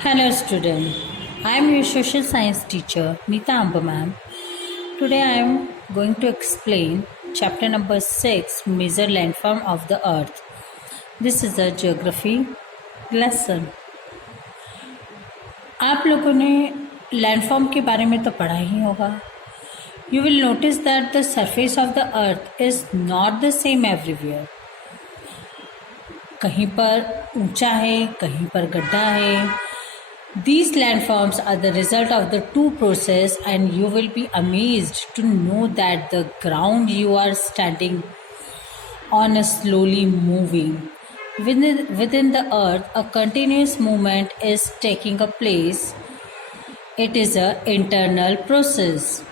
Hello student, I am your social science teacher Neeta Amba ma'am. Today I am going to explain chapter number 6 Major Landform of the Earth. This is a geography lesson. आप लोगों ने landform के बारे में तो पढ़ा ही होगा. You will notice that the surface of the earth is not the same everywhere. कहीं पर ऊंचा है, कहीं पर गड्ढा है. These landforms are the result of the two process, and you will be amazed to know that the ground you are standing on is slowly moving. Within the earth, a continuous movement is taking a place. It is an internal process.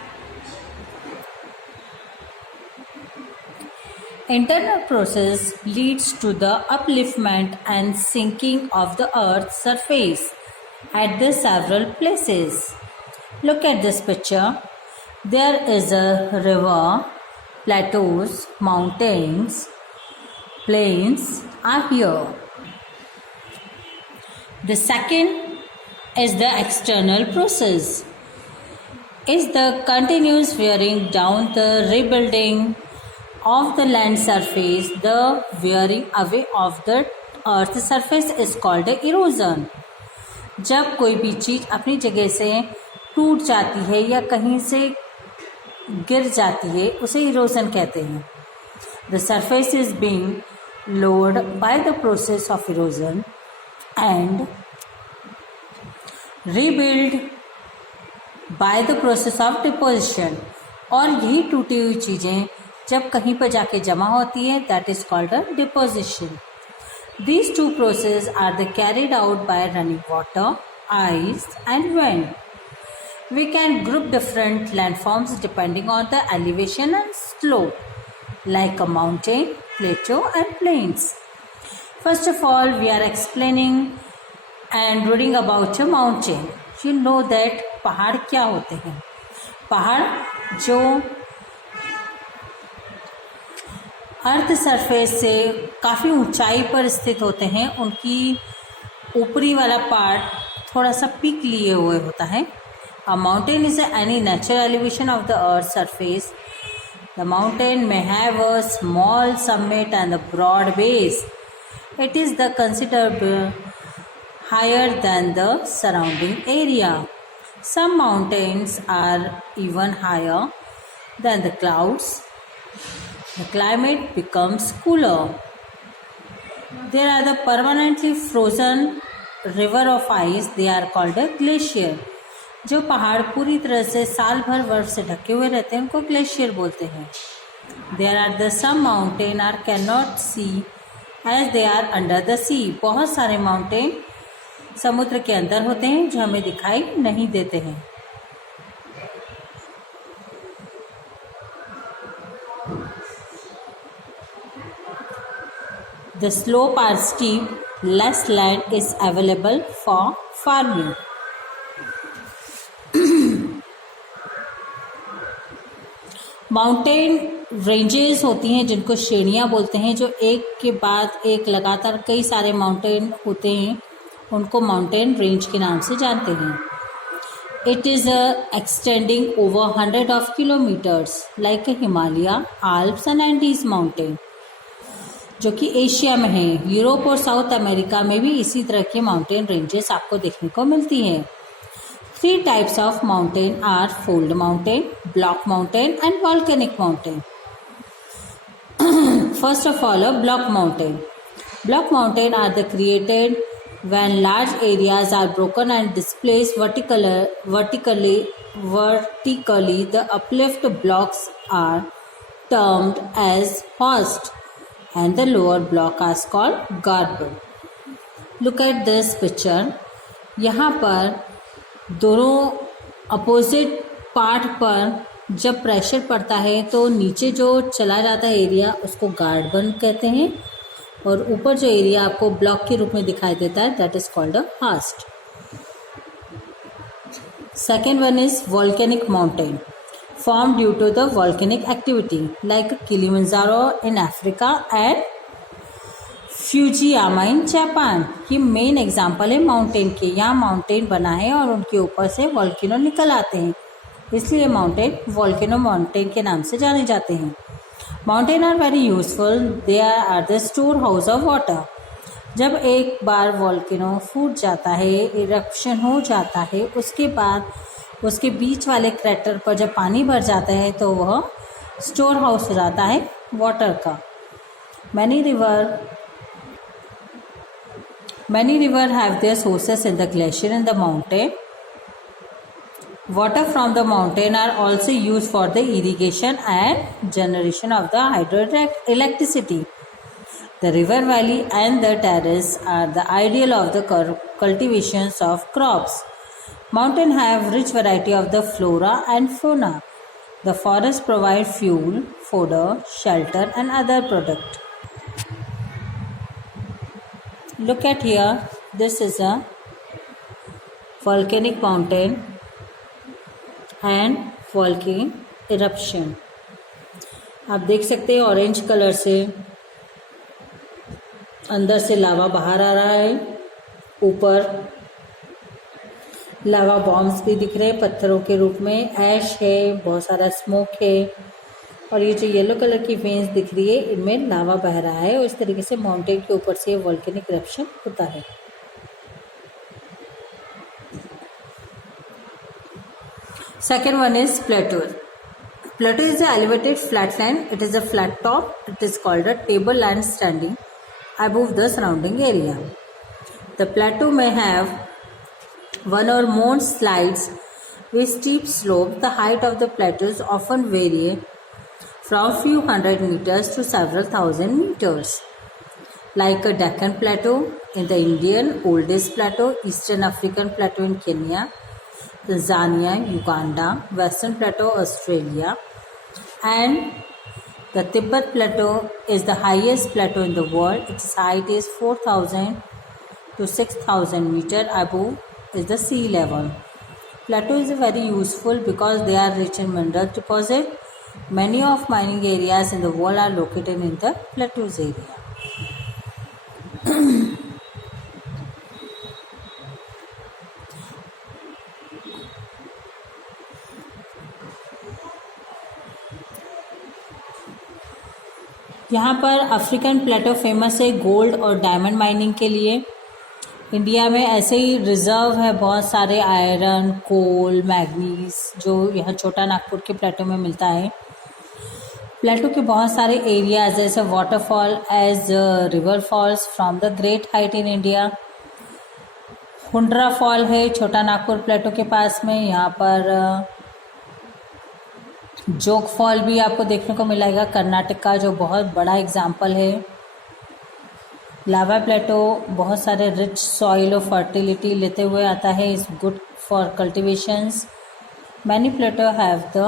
Internal process leads to the upliftment and sinking of the earth's surface at the several places. Look at this picture. There is a river, plateaus, mountains, plains are here. The second is the external process. Is the continuous wearing down, the rebuilding of the land surface. The wearing away of the earth surface is called erosion. जब कोई भी चीज़ अपनी जगह से टूट जाती है या कहीं से गिर जाती है उसे इरोजन कहते हैं. The surface is being lowered by the process of erosion and rebuild by the process of deposition. और यही टूटी हुई चीज़ें जब कहीं पर जाके जमा होती है that is called a deposition. These two processes are carried out by running water, ice and wind. We can group different landforms depending on the elevation and slope, like a mountain, plateau and plains. First of all, we are explaining and reading about a mountain. You know that पहाड़ क्या होते हैं. पहाड़ जो earth surface से काफ़ी ऊंचाई पर स्थित होते हैं उनकी ऊपरी वाला पार्ट थोड़ा सा पीक लिए हुए होता है. A mountain is any natural elevation of the earth surface. The mountain may have a small summit and a broad base. It is the considerable higher than the surrounding area. Some mountains are even higher than the clouds. The climate becomes cooler. There are the permanently frozen river of ice. They are called a glacier. जो पहाड़ पूरी तरह से साल भर बर्फ से ढके हुए रहते हैं उनको ग्लेशियर बोलते हैं. There are the some mountain are cannot see as they are under the sea. बहुत सारे माउंटेन समुद्र के अंदर होते हैं जो हमें दिखाई नहीं देते हैं. The slope are steep, less land is available for farming. Mountain ranges होती हैं जिनको श्रेणियाँ बोलते हैं जो एक के बाद एक लगातार कई सारे माउंटेन होते हैं उनको माउंटेन रेंज के नाम से जानते हैं. It is extending over 100 of kilometers like Himalaya, Alps and Andes mountain जो कि एशिया में है. यूरोप और साउथ अमेरिका में भी इसी तरह के माउंटेन रेंजेस आपको देखने को मिलती हैं. 3 types of mountain are fold mountain, block mountain and volcanic mountain. First of all block mountain. Block mountain are the created when large areas are broken and displaced vertically. The uplift blocks are termed as host and the lower block is called garble. Look at this picture. यहाँ पर दोनों opposite part पर जब pressure पड़ता है तो नीचे जो चला जाता है एरिया उसको गार्बन कहते हैं और ऊपर जो एरिया आपको ब्लॉक के रूप में दिखाई देता है that is called a hast. Second one is volcanic mountain. formed due to the volcanic activity like Kilimanjaro in Africa and Fujiyama in Japan, ये मेन एग्जाम्पल है माउंटेन के। यहाँ माउंटेन बना है और उनके ऊपर से वॉल्केनो निकल आते हैं, इसलिए माउंटेन वॉल्केनो माउंटेन के नाम से जाने जाते हैं। Mountain are very useful, they are the store house of water. जब एक बार वॉल्केनो फूट जाता है, इरप्शन हो जाता है, उसके बाद उसके बीच वाले क्रैटर पर जब पानी भर जाता है तो वह स्टोर हाउस हो जाता है वाटर का। Many river have their sources in the glacier in the mountain. Water from the mountain are also used for the irrigation and generation of the hydroelectricity. The river valley and the terrace are the ideal of the cultivations of crops. Mountains have rich variety of the flora and fauna. The forests provide fuel, fodder, shelter and other products. Look at here, this is a volcanic mountain and volcanic eruption. आप देख सकते हैं orange colour से अंदर से लावा बाहर आ रहा है, ऊपर लावा बॉम्ब्स भी दिख रहे हैं पत्थरों के रूप में, ऐश है, बहुत सारा स्मोक है, और ये जो येलो कलर की वेन्स दिख रही है इनमें लावा बह रहा है और इस तरीके से माउंटेन के ऊपर से वॉल्केनिक इरप्शन होता है। Second one is plateau. Plateau is an elevated flatland. It is a flat top. It is called a tableland standing above the surrounding area. The plateau may have one or more slides with steep slope. The height of the plateaus often vary from few hundred meters to several thousand meters. Like a Deccan Plateau in the Indian, oldest plateau, Eastern African Plateau in Kenya, Tanzania, Uganda, Western Plateau, Australia, and the Tibet Plateau is the highest plateau in the world. Its height is 4,000 to 6,000 meters above is the sea level. Plateau is very useful because they are rich in mineral deposit. Many of mining areas in the world are located in the plateaus area. यहाँ पर African प्लेटो famous है gold और diamond mining के लिए। India में ऐसे ही reserve है बहुत सारे आयरन, कोल, मैग्नीज, जो यहाँ छोटा नागपुर के प्लेटो में मिलता है। प्लेटो के बहुत सारे एरियाज जैसे waterfall as river falls from the great height in India. Hundru fall है छोटा नागपुर प्लेटो के पास में। यहाँ पर जोग फॉल भी आपको देखने को मिलेगा कर्नाटक का, जो बहुत बड़ा एग्जाम्पल है। लावा प्लेटो बहुत सारे रिच सॉइल और फर्टिलिटी लेते हुए आता है, is good for cultivations. Many plateau have the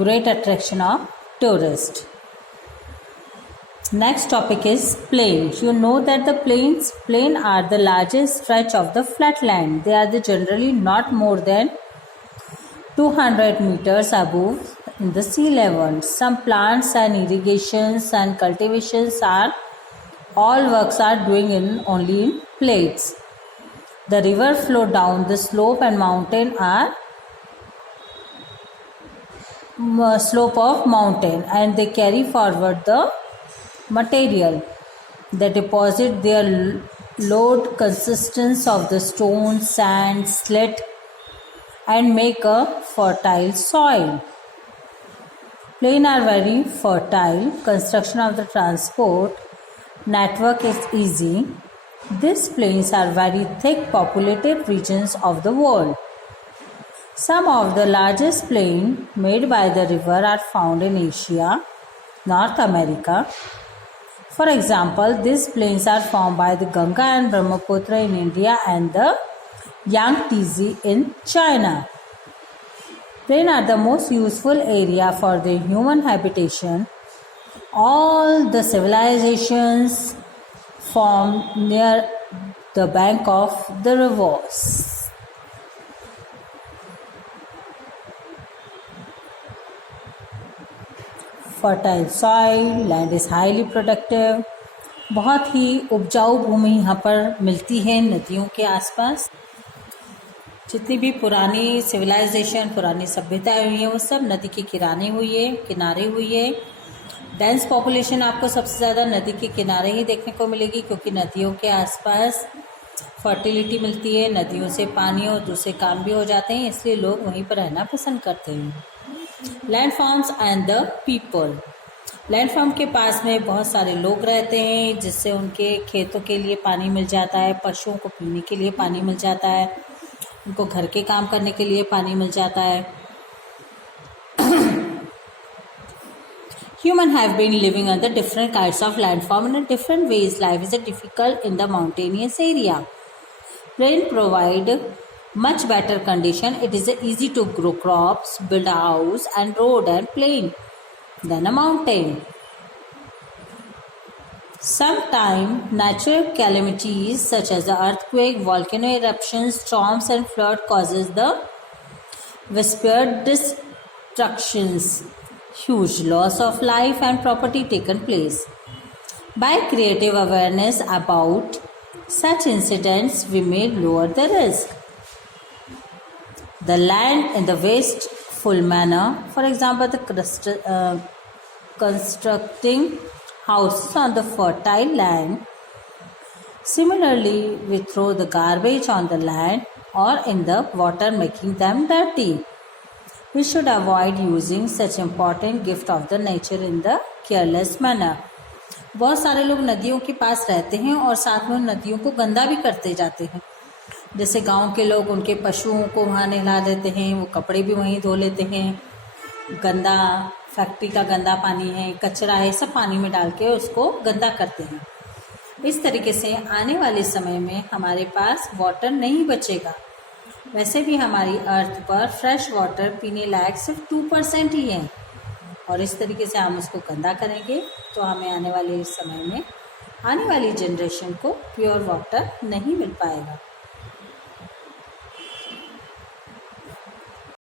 great attraction of tourist. Next topic is plain. You know that the plain are the largest stretch of the flatland. They are generally not more than 200 meters above in the sea level. Some plants and irrigations and cultivations all works are doing only in plains. The river flow down the slope and mountain are slope of mountain, and they carry forward the material. They deposit their load consistence of the stone, sand, slate and make a fertile soil. Plains are very fertile. Construction of the transport network is easy. These plains are very thick populated regions of the world. Some of the largest plains made by the river are found in Asia, North America. For example, these plains are formed by the Ganga and Brahmaputra in India and the Yangtze in China. Plains are the most useful area for the human habitation. All the civilizations formed near the bank of the rivers. Fertile soil, land is highly productive. बहुत ही उपजाऊ भूमि यहाँ पर मिलती है नदियों के आसपास। जितनी भी पुरानी सिविलाइजेशन, पुरानी सभ्यताएं हुई हैं, वो सब नदी के किनारे हुई है। डेंस पॉपुलेशन आपको सबसे ज़्यादा नदी के किनारे ही देखने को मिलेगी, क्योंकि नदियों के आसपास फर्टिलिटी मिलती है, नदियों से पानी और दूसरे काम भी हो जाते हैं, इसलिए लोग वहीं पर रहना पसंद करते हैं। Land farms and the people. Land farm के पास में बहुत सारे लोग रहते हैं, जिससे उनके खेतों के लिए पानी मिल जाता है, पशुओं को पीने के लिए पानी मिल जाता है, उनको घर के काम करने के लिए पानी मिल जाता है। Human have been living under different kinds of landform in different ways. Life is difficult in the mountainous area. Rain provide much better condition. It is easy to grow crops, build a house and road and plain than a mountain. Sometimes natural calamities such as the earthquake, volcano eruptions, storms and flood causes the whispered destructions. Huge loss of life and property taken place. By creative awareness about such incidents, we may lower the risk. The land in the wasteful manner, for example, constructing houses on the fertile land. Similarly, we throw the garbage on the land or in the water, making them dirty. We should avoid using such important gift of the nature in the careless manner. बहुत सारे लोग नदियों के पास रहते हैं और साथ में नदियों को गंदा भी करते जाते हैं। जैसे गांव के लोग उनके पशुओं को वहाँ नहला देते हैं, वो कपड़े भी वहीं धो लेते हैं। गंदा फैक्ट्री का गंदा पानी है, कचरा है, सब पानी में डाल के उसको गंदा करते हैं। इस तरीके से आने वाले समय में हमारे पास वाटर नहीं बचेगा। वैसे भी हमारी अर्थ पर फ्रेश वाटर पीने लायक सिर्फ 2% ही है, और इस तरीके से हम उसको गंदा करेंगे तो हमें आने वाले समय में आने वाली जनरेशन को प्योर वाटर नहीं मिल पाएगा।